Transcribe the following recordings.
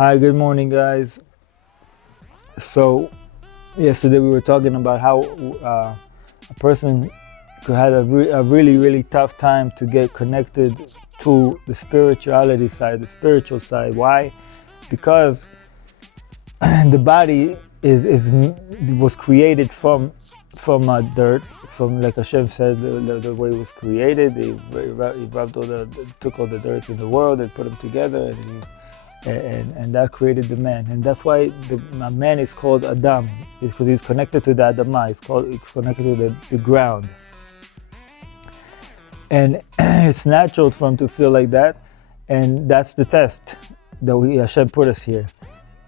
Hi, good morning, guys. So, yesterday we were talking about how a person could have a really, really tough time to get connected to the spirituality side, the spiritual side. Why? Because the body was created from dirt, from, like Hashem said, the way it was created. He rubbed took all the dirt in the world and put them together, and that created the man. And that's why a man is called Adam, because he's connected to the Adamah. It's connected to the ground. And it's natural for him to feel like that, and that's the test that Hashem put us here.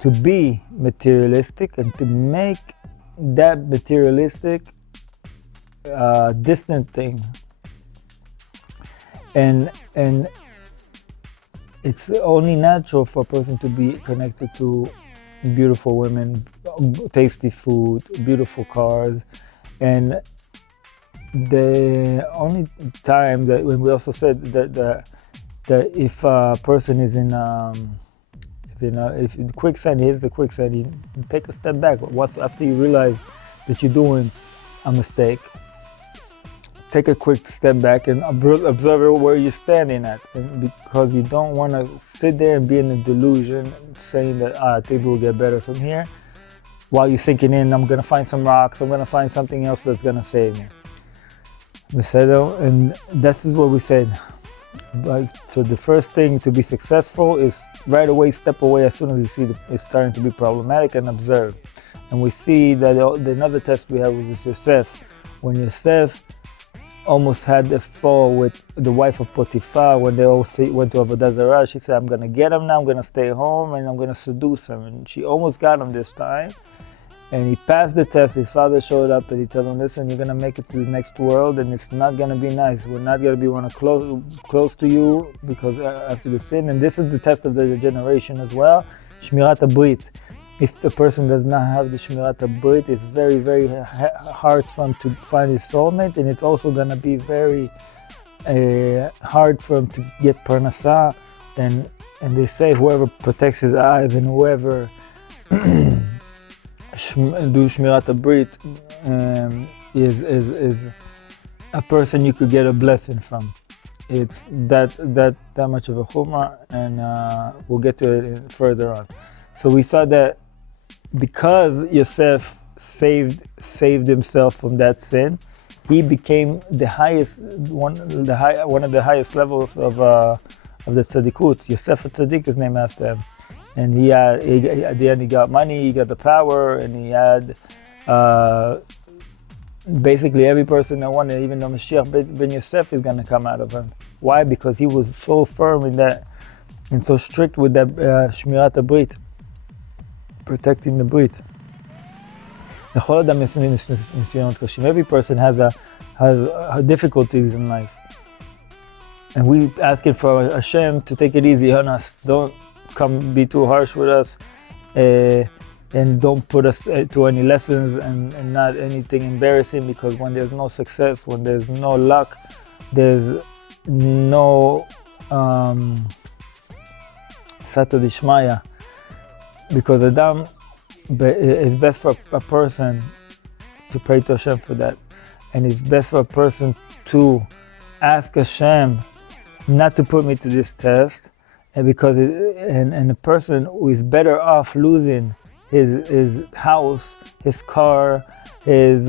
To be materialistic and to make that materialistic distant thing. And it's only natural for a person to be connected to beautiful women, tasty food, beautiful cars. And the only time that, when we also said that if a person is if quicksand, he hits the quicksand, you take a step back. Once after you realize that you're doing a mistake, take a quick step back and observe where you're standing at. And because you don't want to sit there and be in a delusion, saying that things will get better from here, while you're sinking in, I'm going to find some rocks, I'm going to find something else that's going to save me. And this is what we said. So the first thing to be successful is right away, step away as soon as you see it's starting to be problematic, and observe. And we see that another test we have was Yosef. When Yosef almost had a fall with the wife of Potiphar, when they all went to Avodah Zarah, she said, I'm going to get him now, I'm going to stay home, and I'm going to seduce him. And she almost got him this time. And he passed the test. His father showed up and he told him, listen, you're going to make it to the next world, and it's not going to be nice. We're not going to be close to you because after the sin. And this is the test of the generation as well. Shmirat HaBrit. If a person does not have the Shmirat HaBrit, it's very, very hard for him to find his soulmate. And it's also going to be very hard for him to get parnasah. And they say whoever protects his eyes and whoever do Shmirat HaBrit is a person you could get a blessing from. It's that much of a chumrah, and we'll get to it further on. So we saw that because Yosef saved himself from that sin, he became the highest one of the highest levels of the tzaddikut. Yosef HaTzaddik is named after him. And at the end he got money, he got the power, and he had basically every person that wanted, even though Mashiach ben Yosef is going to come out of him. Why? Because he was so firm in that, and so strict with that Shmirat HaBrit, protecting the Brit. Every person has difficulties in life. And we asking for Hashem to take it easy on us. Don't be too harsh with us, and don't put us to any lessons and not anything embarrassing, because when there's no success, when there's no luck, there's no Sata Dishmaya, because Adam, it's best for a person to pray to Hashem for that, and it's best for a person to ask Hashem not to put me to this test. And because and a person who is better off losing his house, his car, his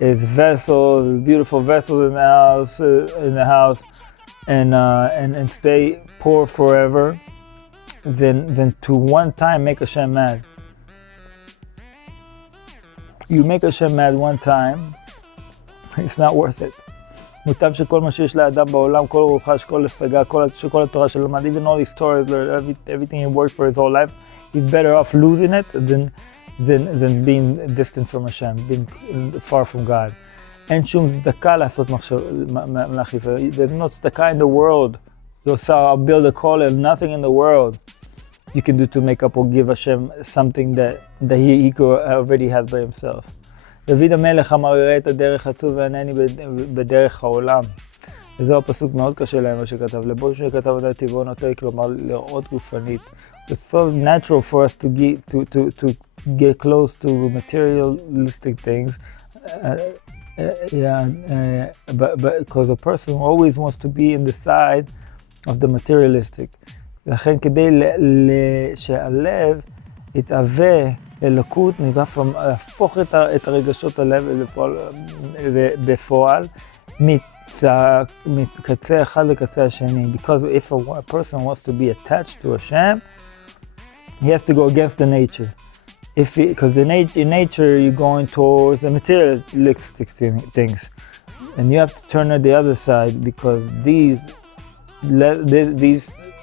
vessels, his beautiful vessels in the house, and stay poor forever, than to one time make Hashem mad. You make Hashem mad one time, it's not worth it. מוטב שכל מה שיש לאדם בעולם, כל רוחש, כל השגה, כל התורה שלו למד, even all his Torahs, everything he worked for his whole life, he's better off losing it than being distant from Hashem, being far from God. אין שום צדקה לעשות מלאך ישראל. There's no tzedakah in the world. I'll build a kollel, nothing in the world you can do to make up or give Hashem something that he already has by himself. דוד המלך אמר, יראה את הדרך עצוב וענני בדרך העולם. וזהו הפסוק מאוד קשה להם מה שכתב. לבוש שכתב עדי טבעונותי, כלומר לראות גופנית. It's so natural for us to get close to materialistic things. But because a person always wants to be in the side of the materialistic. לכן כדי שהלב יתהווה ללקות, נדרש להפוך את הרגשות הלב בפועל מקצה אחד לקצה השני. Because if a person wants to be attached to Hashem, he has to go against the nature. Because in nature you're going towards the materialistic things, and you have to turn to the other side, because these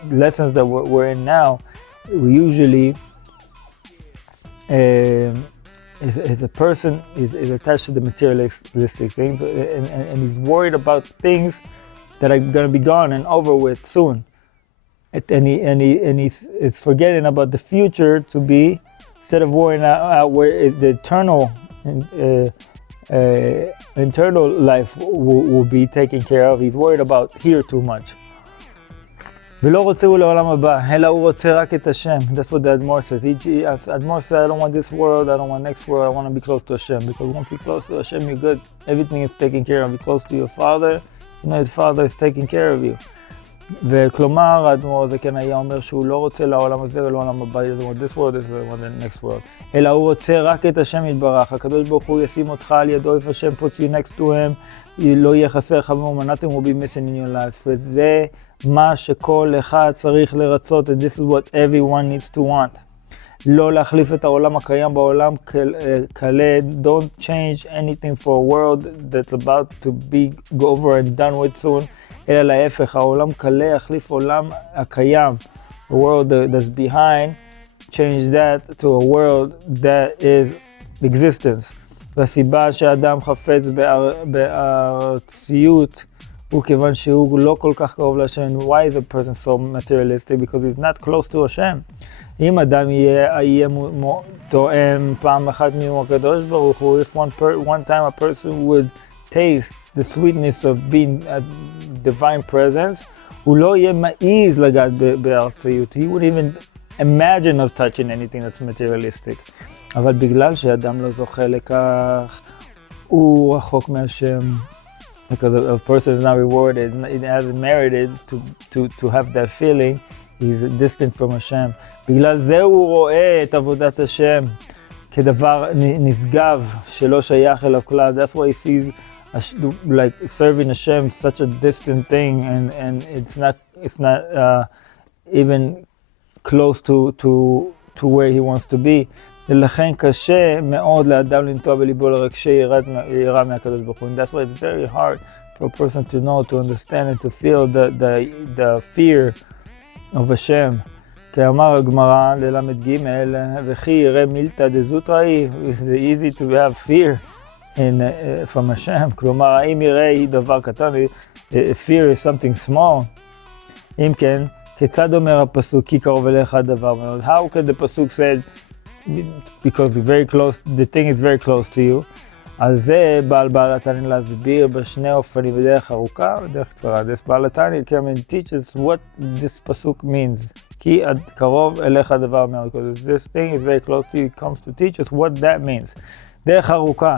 lessons that we're in now, we usually is a person is attached to the materialistic things, and he's worried about things that are going to be gone and over with soon, and he's forgetting about the future to be, instead of worrying out where the internal life will be taken care of. He's worried about here too much. ולא רוצה הוא לעולם הבא, אלא הוא רוצה רק את השם. That's what the Admor says. Admor says, I don't want this world, I don't want next world, I want to be close to Hashem. Because once you're close to Hashem, you're good. Everything is taken care of. You're close to your Father, you know his Father is taking care of you. וכלומר, האדמו"ר הזה כן היה אומר שהוא לא רוצה לעולם הזה ולעולם הבא, he doesn't want this world, this world, the next world. אלא הוא רוצה רק את השם יתברך. הקדוש ברוך הוא ישים אותך על ידו, if Hashem puts you next to him, לא יהיה חסר לך במום, nothing will be missing in your life. וזה מה שכל אחד צריך לרצות, and this is what everyone needs to want. לא להחליף את העולם הקיים בעולם קלה, don't change anything for a world that's about to be over and done with soon. אלא להפך, העולם קלה יחליף עולם הקיים, a world that's behind, change that to a world that is existence. והסיבה שאדם חפץ בארציות הוא כיוון שהוא לא כל כך קרוב להשם. Why is a person so materialistic? Because he's not close to Hashem. אם אדם יהיה תואם פעם אחת מיום הקדוש ברוך הוא, if one time a person would taste the sweetness of being a divine presence, הוא לא יהיה מעיז לגעת בארציות. He wouldn't even imagine of touching anything that's materialistic. אבל בגלל שאדם לא זוכה לכך, הוא רחוק מהשם. Because a person is not rewarded, it hasn't merited to have that feeling, he's distant from Hashem. בגלל זה הוא רואה את עבודת השם כדבר נשגב שלא שייך אליו כלל. That's why he sees like serving Hashem such a distant thing, and it's not even close to where he wants to be. לכן קשה מאוד לאדם לנטוע בליבו לרגשי יראה מהקדוש ברוך הוא. And that's why it's very hard for a person to know, to understand, and to feel the fear of Hashem. כי אמר הגמרא ללמד ג' וכי ירא מילתא דזוטראי, it's easy to have fear from Hashem. כלומר, האם ירא היא דבר קטן, fear is something small. אם כן, כיצד אומר הפסוק כי קרוב אליך הדבר? How could the pasuk say, because very close, the thing is very close to you? על זה בעל התניא להסביר בשני אופנים, בדרך ארוכה ודרך קצרה. This בעל התניא came and teaches what this pasuk means. כי קרוב אליך הדבר אומר. Because this thing is very close to you, it comes to teach us what that means. דרך ארוכה,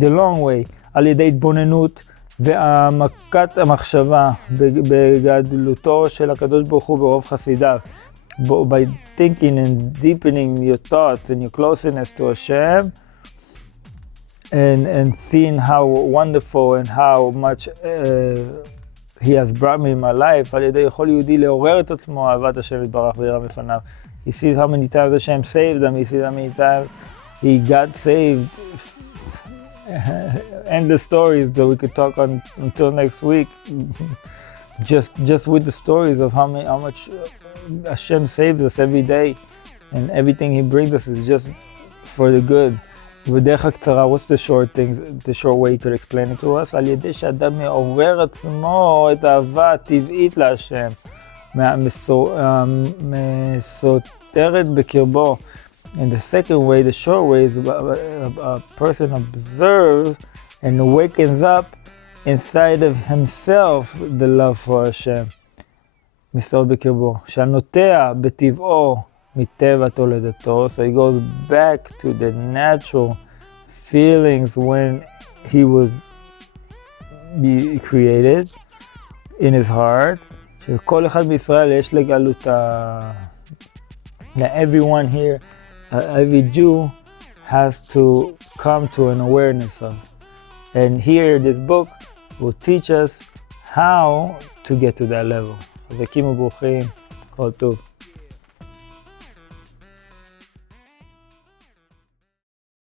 the long way, על ידי התבוננות והעמקת המחשבה בגדלותו של הקדוש ברוך הוא ברוב חסידיו. By thinking and deepening your thoughts and your closeness to Hashem, and seeing how wonderful and how much He has brought me in my life, על ידי יכול יהודי לעורר את עצמו אהבת השם יתברך ויראה מפניו. He sees how many times Hashem saved him, he sees how many times he got saved. Endless stories that we could talk on until next week. just with the stories of how much Hashem saves us every day, and everything He brings us is just for the good. בדרך הקצרה, what's the short way He could explain it to us? על ידי שאדם מעורר עצמו את האהבה הטבעית להשם, מסותרת בקרבו. And the second way, the short way, is a person observes and awakens up inside of himself the love for Hashem. מסתור בקרבו, שהנוטע בטבעו מטבע תולדתו. So he goes back to the natural feelings when he was created in his heart. שכל אחד בישראל יש לגלותה. Everyone here, every Jew has to come to an awareness of. And here, this book will teach us how to get to that level. אז הקימו ברוכים, כל טוב.